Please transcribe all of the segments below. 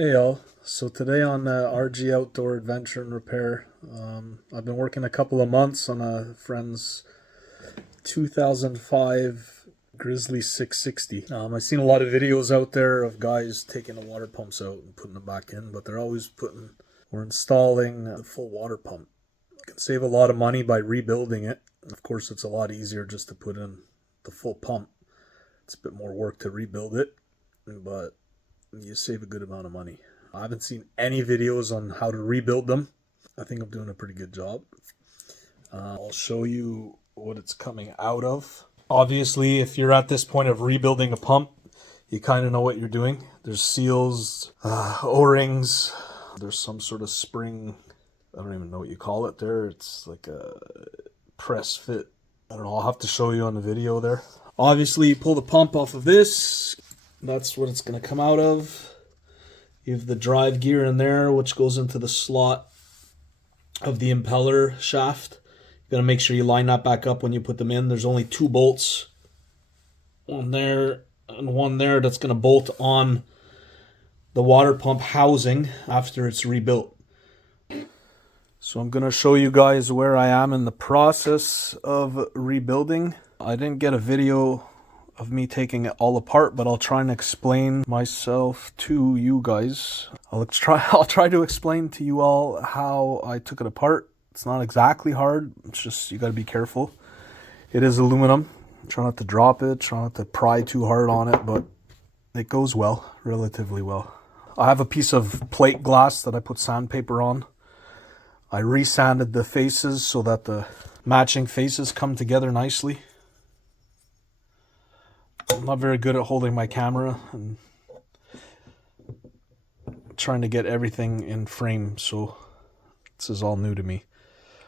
Hey y'all, so today on RG Outdoor Adventure and Repair, I've been working a couple of months on a friend's 2005 Grizzly 660. I've seen a lot of videos out there of guys taking the water pumps out and putting them back in, but they're always putting or installing the full water pump. You can save a lot of money by rebuilding it. Of course, it's a lot easier just to put in the full pump. It's a bit more work to rebuild it, but you save a good amount of money. I haven't seen any videos on how to rebuild them. I think I'm doing a pretty good job. I'll show you what it's coming out of. Obviously, if you're at this point of rebuilding a pump, you kind of know what you're doing. There's seals, O-rings, there's some sort of spring, I don't even know what you call it there. It's like a press fit. I don't know, I'll have to show you on the video there. Obviously, you pull the pump off of this. That's what it's going to come out of. You have the drive gear in there, which goes into the slot of the impeller shaft. You got to make sure you line that back up when you put them in. There's only 2 bolts, one there and one there, that's going to bolt on the water pump housing after it's rebuilt. So I'm going to show you guys where I am in the process of rebuilding. I didn't get a video of me taking it all apart, but I'll try and explain myself to you guys. I'll try to explain to you all how I took it apart. It's not exactly hard. It's just you got to be careful. It is aluminum. Try not to drop it. Try not to pry too hard on it, but it goes well, relatively well. I have a piece of plate glass that I put sandpaper on. I resanded the faces so that the matching faces come together nicely. I'm not very good at holding my camera and trying to get everything in frame, so this is all new to me.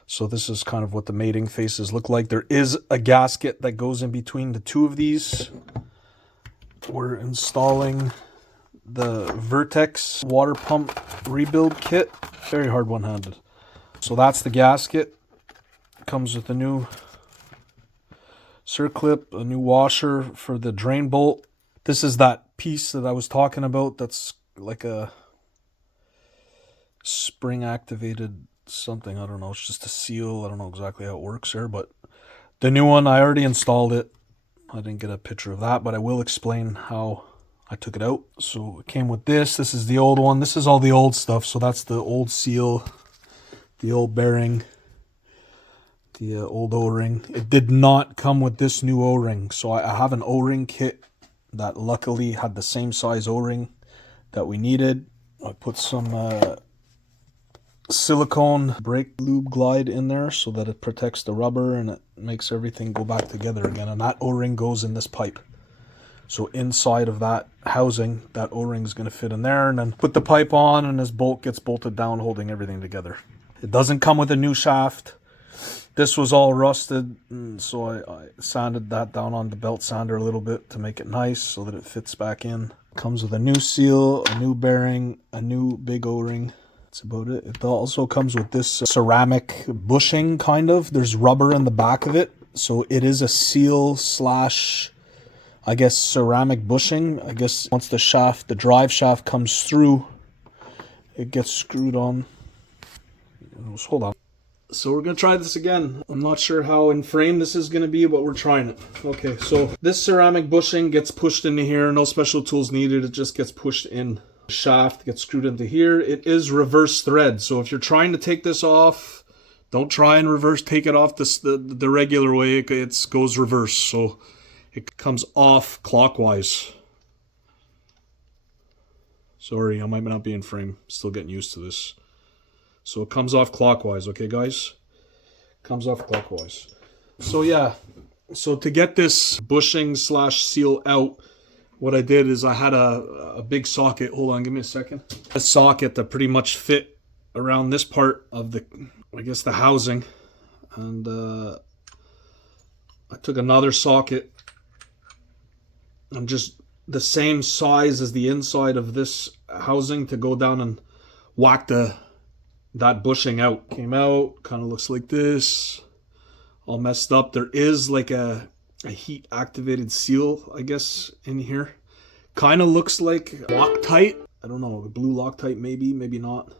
So this is kind of what the mating faces look like. There is a gasket that goes in between the 2 of these. We're installing the Vertex water pump rebuild kit. Very hard one-handed. So that's the gasket. Comes with a new circlip, a new washer for the drain bolt. This is that piece that I was talking about that's like a spring activated something. I don't know, it's just a seal. I don't know exactly how it works there, but the new one, I already installed it. I didn't get a picture of that, but I will explain how I took it out. So it came with this. This is the old one. This is all the old stuff. So that's the old seal, the old bearing, the old O-ring. It did not come with this new O-ring. So I have an O-ring kit that luckily had the same size O-ring that we needed. I put some silicone brake lube glide in there so that it protects the rubber and it makes everything go back together again. And that O-ring goes in this pipe. So inside of that housing, that O-ring is going to fit in there, and then put the pipe on and this bolt gets bolted down, holding everything together. It doesn't come with a new shaft. This was all rusted, so I sanded that down on the belt sander a little bit to make it nice so that it fits back in. Comes with a new seal, a new bearing, a new big O-ring. That's about it. It also comes with this ceramic bushing, kind of. There's rubber in the back of it, so it is a seal slash, I guess, ceramic bushing. I guess once the drive shaft comes through, it gets screwed on. Hold on. So we're going to try this again. I'm not sure how in frame this is going to be, but we're trying it. Okay, so this ceramic bushing gets pushed into here. No special tools needed. It just gets pushed in. The shaft gets screwed into here. It is reverse thread. So if you're trying to take this off, don't try and take it off the regular way. It goes reverse. So it comes off clockwise. Sorry, I might not be in frame. Still getting used to this. So it comes off clockwise, okay guys? Comes off clockwise. So yeah, so to get this bushing slash seal out, what I did is I had a big socket. Hold on, give me a second. A socket that pretty much fit around this part of the, I guess, the housing. And I took another socket and just the same size as the inside of this housing to go down and whack that bushing out. Came out, kind of looks like this, all messed up. There is like a heat activated seal, I guess, in here. Kind of looks like Loctite. I don't know, the blue Loctite maybe, maybe not.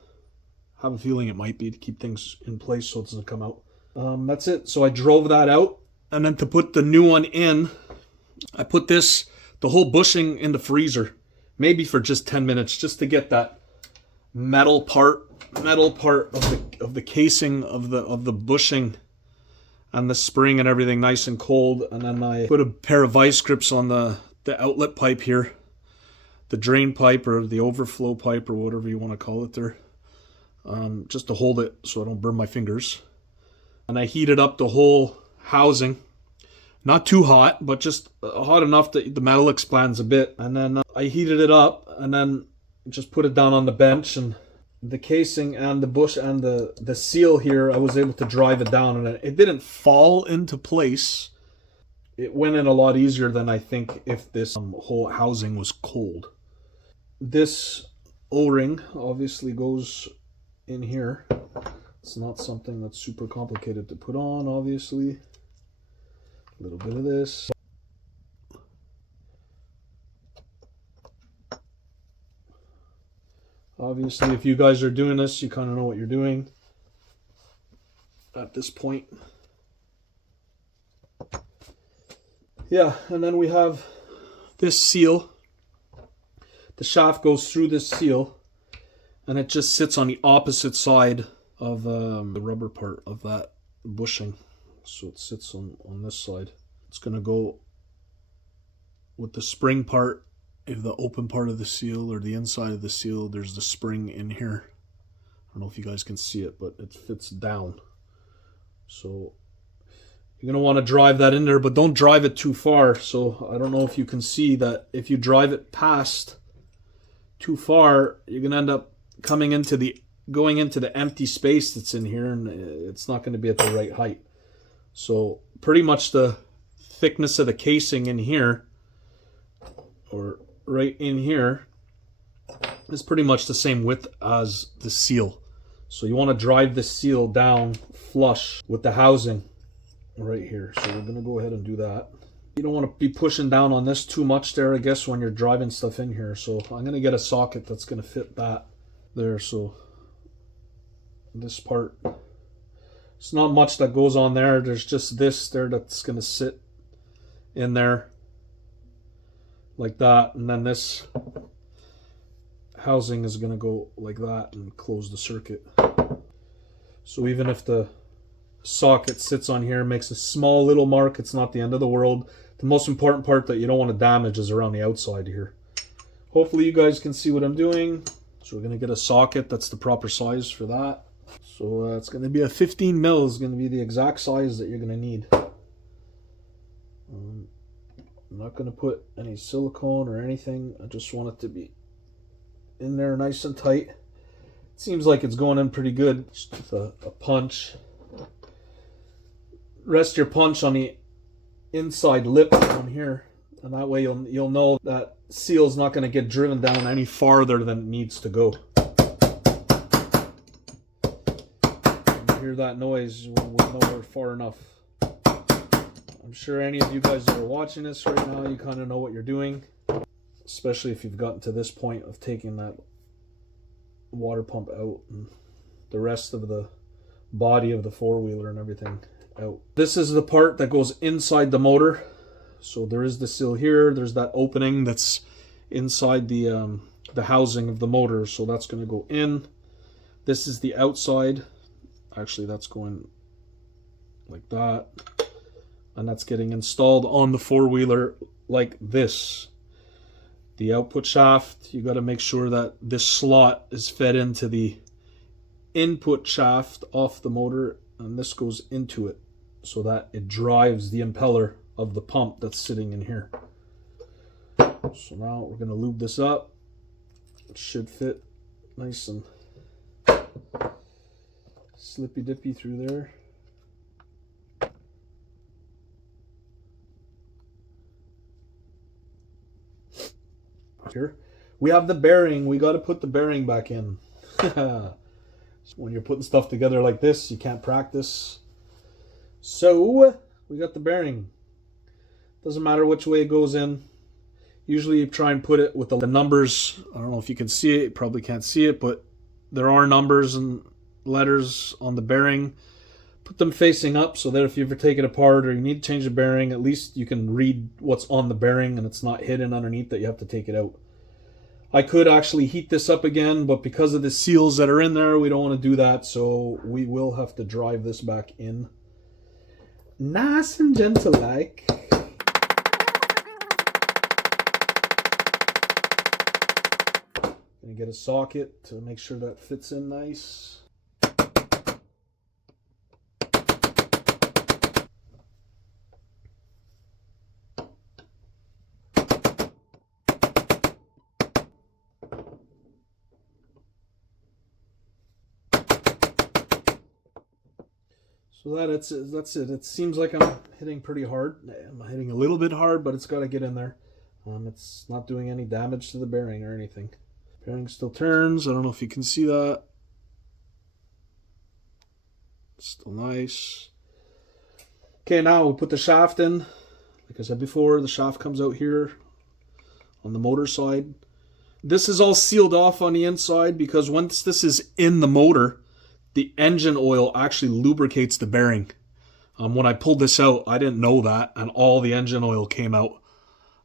I have a feeling it might be to keep things in place so it doesn't come out. That's it. So I drove that out, and then to put the new one in, I put the whole bushing in the freezer, maybe for just 10 minutes, just to get that metal part of the casing of the bushing and the spring and everything nice and cold. And then I put a pair of vice grips on the outlet pipe here, the drain pipe or the overflow pipe or whatever you want to call it there, just to hold it so I don't burn my fingers. And I heated up the whole housing, not too hot, but just hot enough that the metal expands a bit. And then I heated it up and then just put it down on the bench, and the casing and the bush and the seal here, I was able to drive it down, and it didn't fall into place. It went in a lot easier than I think if this whole housing was cold. This O-ring obviously goes in here. It's not something that's super complicated to put on, obviously. A little bit of this. Obviously, if you guys are doing this, you kind of know what you're doing at this point. Yeah, and then we have this seal. The shaft goes through this seal, and it just sits on the opposite side of the rubber part of that bushing. So it sits on this side. It's going to go with the spring part. If the open part of the seal or the inside of the seal, there's the spring in here. I don't know if you guys can see it, but it fits down. So you're going to want to drive that in there, but don't drive it too far. So I don't know if you can see that if you drive it past too far, you're going to end up going into the empty space that's in here, and it's not going to be at the right height. So pretty much the thickness of the casing in here, or right in here, is pretty much the same width as the seal. So you want to drive the seal down flush with the housing right here. So we're going to go ahead and do that. You don't want to be pushing down on this too much there, I guess, when you're driving stuff in here. So I'm going to get a socket that's going to fit that there. So this part, it's not much that goes on there. There's just this there that's going to sit in there like that, and then this housing is going to go like that and close the circuit. So even if the socket sits on here, makes a small little mark, it's not the end of the world. The most important part that you don't want to damage is around the outside here. Hopefully you guys can see what I'm doing. So we're going to get a socket that's the proper size for that. So it's going to be a 15 mil is going to be the exact size that you're going to need. I'm not going to put any silicone or anything. I just want it to be in there nice and tight. It seems like it's going in pretty good. Just with a punch. Rest your punch on the inside lip on here, and that way you'll know that seal's not going to get driven down any farther than it needs to go. When you hear that noise, we'll know we're far enough. I'm sure any of you guys that are watching this right now, you kind of know what you're doing, especially if you've gotten to this point of taking that water pump out and the rest of the body of the four-wheeler and everything out. This is the part that goes inside the motor. So there is the seal here. There's that opening that's inside the housing of the motor. So that's going to go in. This is the outside. Actually, that's going like that. And that's getting installed on the four-wheeler like this. The output shaft, you got to make sure that this slot is fed into the input shaft off the motor, and this goes into it so that it drives the impeller of the pump that's sitting in here. So now we're going to lube this up. It should fit nice and slippy dippy through there. Here we have the bearing. We got to put the bearing back in. So when you're putting stuff together like this, you can't practice. So we got the bearing. Doesn't matter which way it goes in. Usually you try and put it with the numbers. I don't know if you can see it, you probably can't see it, but there are numbers and letters on the bearing. Put them facing up so that if you ever take it apart or you need to change the bearing, at least you can read what's on the bearing and it's not hidden underneath that you have to take it out. I could actually heat this up again, but because of the seals that are in there, we don't want to do that, so we will have to drive this back in. Nice and gentle like. Gonna get a socket to make sure that fits in nice. So that's it. It seems like I'm hitting pretty hard. I'm hitting a little bit hard, but it's got to get in there. It's not doing any damage to the bearing or anything. Bearing still turns. I don't know if you can see that. Still nice. Okay, now we put the shaft in. Like I said before, the shaft comes out here on the motor side. This is all sealed off on the inside because once this is in the motor, the engine oil actually lubricates the bearing. When I pulled this out, I didn't know that, and all the engine oil came out.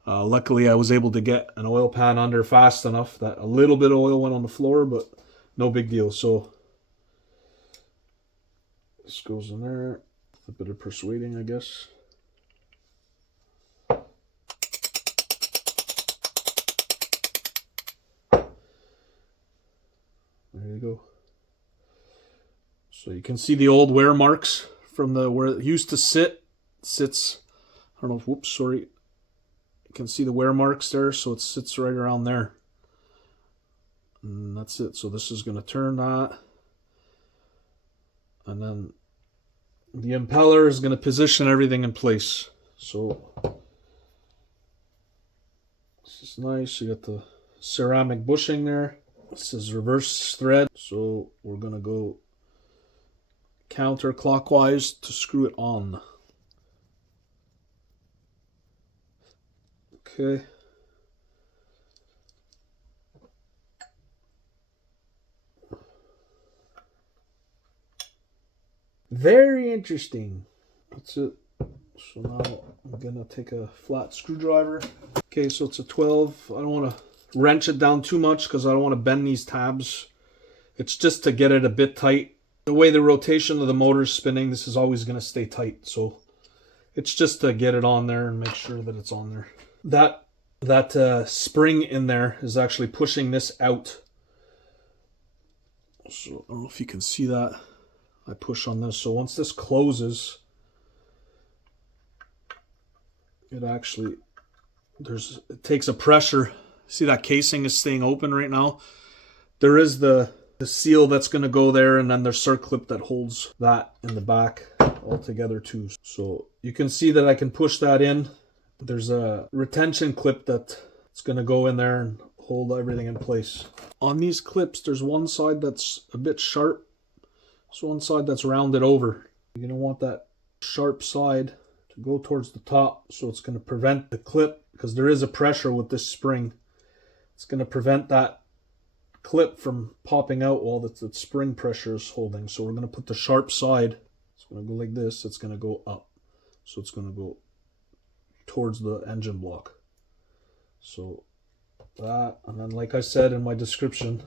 Luckily, I was able to get an oil pan under fast enough that a little bit of oil went on the floor, but no big deal. So this goes in there. A bit of persuading, I guess. There you go. So you can see the old wear marks from where it used to sit. It sits, I don't know, whoops, sorry. You can see the wear marks there, so it sits right around there. And that's it. So this is going to turn that. And then the impeller is going to position everything in place. So this is nice. You got the ceramic bushing there. This is reverse thread. So we're going to go counterclockwise to screw it on. Okay. Very interesting. That's it. So now I'm gonna take a flat screwdriver. Okay, so it's a 12. I don't want to wrench it down too much because I don't want to bend these tabs. It's just to get it a bit tight. The way the rotation of the motor is spinning, this is always going to stay tight. So it's just to get it on there and make sure that it's on there. That spring in there is actually pushing this out. So I don't know if you can see that. I push on this. So once this closes, it actually, it takes a pressure. See that casing is staying open right now? There is the seal that's going to go there, and then there's circlip that holds that in the back all together too. So you can see that I can push that in. There's a retention clip that's going to go in there and hold everything in place. On these clips, there's one side that's a bit sharp. There's one side that's rounded over. You're going to want that sharp side to go towards the top, so it's going to prevent the clip, because there is a pressure with this spring. It's going to prevent that clip from popping out while the spring pressure is holding. So we're going to put the sharp side, it's going to go like this, it's going to go up. So it's going to go towards the engine block. So that, and then like I said in my description,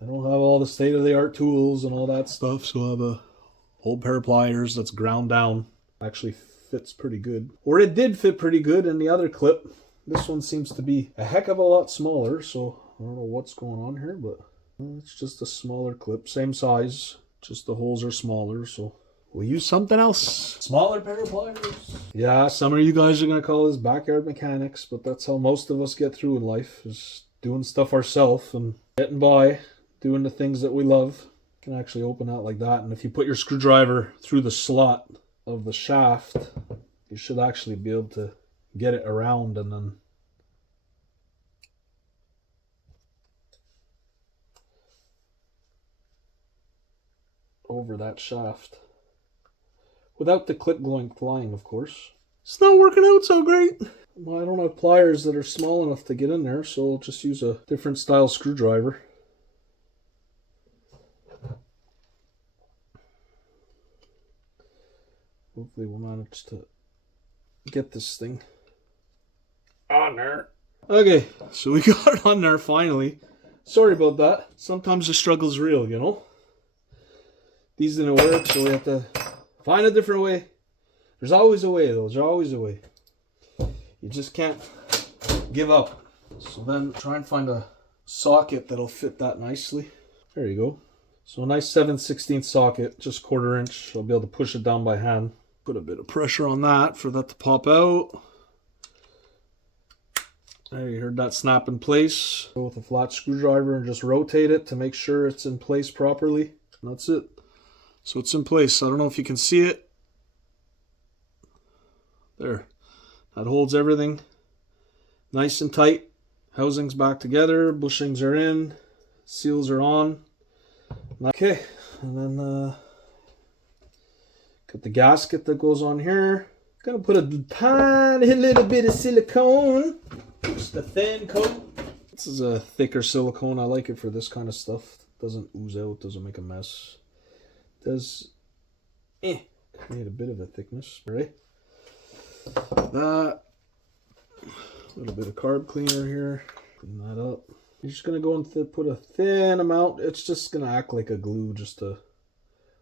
I don't have all the state-of-the-art tools and all that stuff, so I have a old pair of pliers that's ground down. Actually fits pretty good. Or it did fit pretty good in the other clip. This one seems to be a heck of a lot smaller, so I don't know what's going on here, but it's just a smaller clip. Same size, just the holes are smaller, so we'll use something else. Smaller pair of pliers. Yeah, some of you guys are going to call this backyard mechanics, but that's how most of us get through in life, is doing stuff ourselves and getting by, doing the things that we love. You can actually open that like that, and if you put your screwdriver through the slot of the shaft, you should actually be able to get it around and then over that shaft without the clip going flying, of course. It's not working out so great. Well, I don't have pliers that are small enough to get in there, so I'll just use a different style screwdriver. Hopefully we'll manage to get this thing on there. Okay, so we got it on there finally. Sorry about that. Sometimes the struggle's real, you know? These didn't work, so we have to find a different way. There's always a way, though. There's always a way. You just can't give up. So then try and find a socket that'll fit that nicely. There you go. So a nice 7/16 socket, just 1/4 inch. I'll be able to push it down by hand. Put a bit of pressure on that for that to pop out. There, you heard that snap in place. Go with a flat screwdriver and just rotate it to make sure it's in place properly. And that's it. So it's in place. I don't know if you can see it. There. That holds everything nice and tight. Housing's back together. Bushings are in. Seals are on. Okay. And then got the gasket that goes on here. Gonna put a tiny little bit of silicone. Just a thin coat. This is a thicker silicone. I like it for this kind of stuff. Doesn't ooze out. Doesn't make a mess. Does create a bit of a thickness, right? That little bit of carb cleaner here, clean that up. You're just gonna go and put a thin amount. It's just gonna act like a glue just to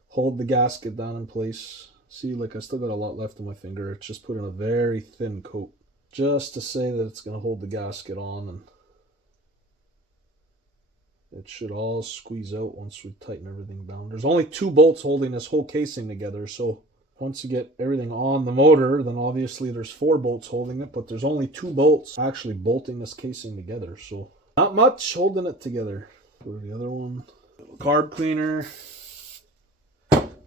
hold the gasket down in place. See, like I still got a lot left on my finger. It's just putting a very thin coat just to say that it's gonna hold the gasket on, and it should all squeeze out once we tighten everything down. There's only 2 bolts holding this whole casing together, so once you get everything on the motor, then obviously there's 4 bolts holding it, but there's only 2 bolts actually bolting this casing together, so not much holding it together. Go to the other one. Carb cleaner,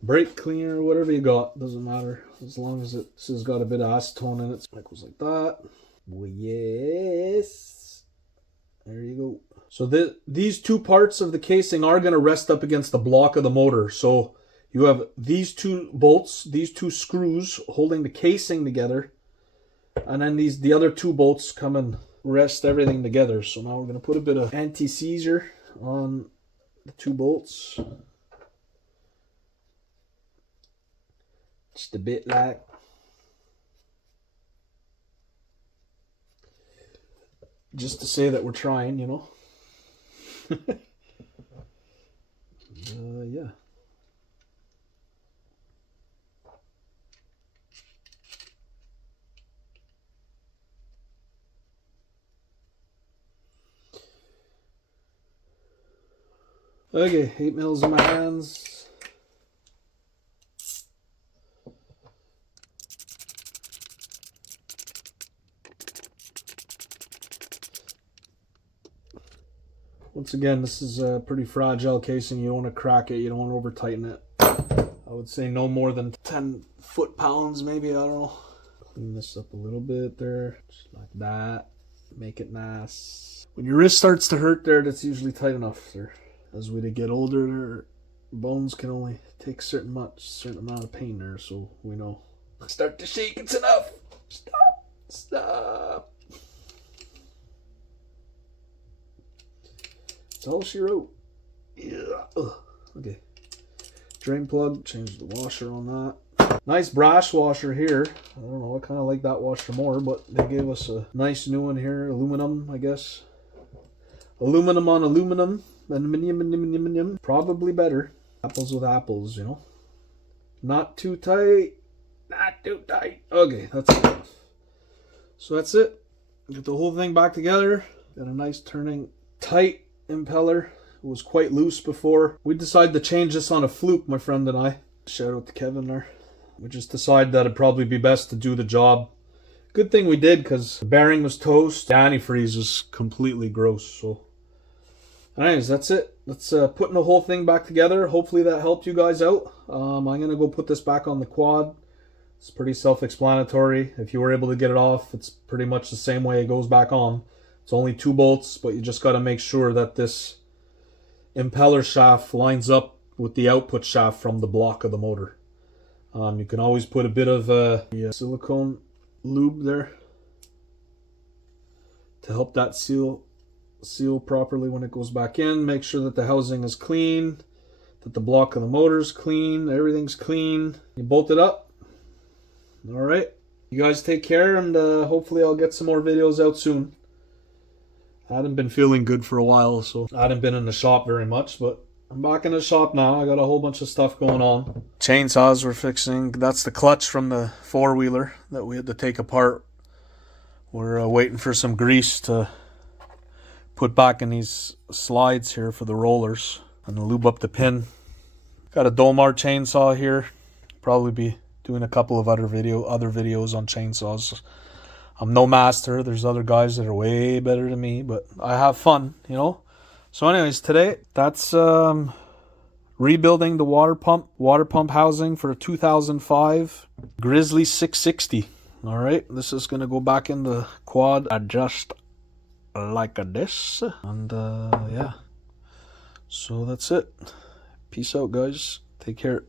brake cleaner, whatever you got, doesn't matter. As long as this has got a bit of acetone in it. It goes like that. Well, yes. There you go. So these 2 parts of the casing are going to rest up against the block of the motor. So you have these 2 bolts, these 2 screws holding the casing together, and then the other 2 bolts come and rest everything together. So now we're going to put a bit of anti-seizure on the 2 bolts. Just a bit like. Just to say that we're trying, you know. Yeah. Okay, 8 mils in my hands. Once again, this is a pretty fragile casing. You don't want to crack it. You don't want to over tighten it. I would say no more than 10 foot-pounds, maybe. I don't know. Clean this up a little bit there, just like that. Make it nice. When your wrist starts to hurt there, that's usually tight enough there. As we get older, their bones can only take certain amount of pain there, so we know. Start to shake, it's enough. Stop. Stop. That's all she wrote. Yeah. Ugh. Okay. Drain plug, change the washer on that. Nice brass washer here. I don't know, I kind of like that washer more, but they gave us a nice new one here. Aluminum, I guess. Aluminum on aluminum. Aluminium. Probably better. Apples with apples, you know. Not too tight. Not too tight. Okay, that's it. So that's it. Get the whole thing back together. Got a nice turning tight impeller. It was quite loose before. We decided to change this on a fluke, my friend and I. Shout out to Kevin there. We just decided that it'd probably be best to do the job. Good thing we did, because the bearing was toast. The antifreeze was completely gross. So anyways, that's it. Let's putting the whole thing back together. Hopefully that helped you guys out. I'm going to go put this back on the quad. It's pretty self-explanatory. If you were able to get it off, it's pretty much the same way it goes back on. It's only 2 bolts, but you just got to make sure that this impeller shaft lines up with the output shaft from the block of the motor. You can always put a bit of silicone lube there. to help that seal properly when it goes back in. Make sure that the housing is clean, that the block of the motor is clean, everything's clean. You bolt it up. All right. You guys take care, and hopefully I'll get some more videos out soon. I hadn't been feeling good for a while, so I hadn't been in the shop very much, but I'm back in the shop now. I got a whole bunch of stuff going on. Chainsaws we're fixing. That's the clutch from the four-wheeler that we had to take apart. We're waiting for some grease to put back in these slides here for the rollers and lube up the pin. Got a Dolmar chainsaw here. Probably be doing a couple of other videos on chainsaws. I'm no master. There's other guys that are way better than me, but I have fun, you know. So anyways, today that's rebuilding the water pump housing for a 2005 Grizzly 660. All right, this is gonna go back in the quad, adjust like this, and yeah. So that's it. Peace out, guys. Take care.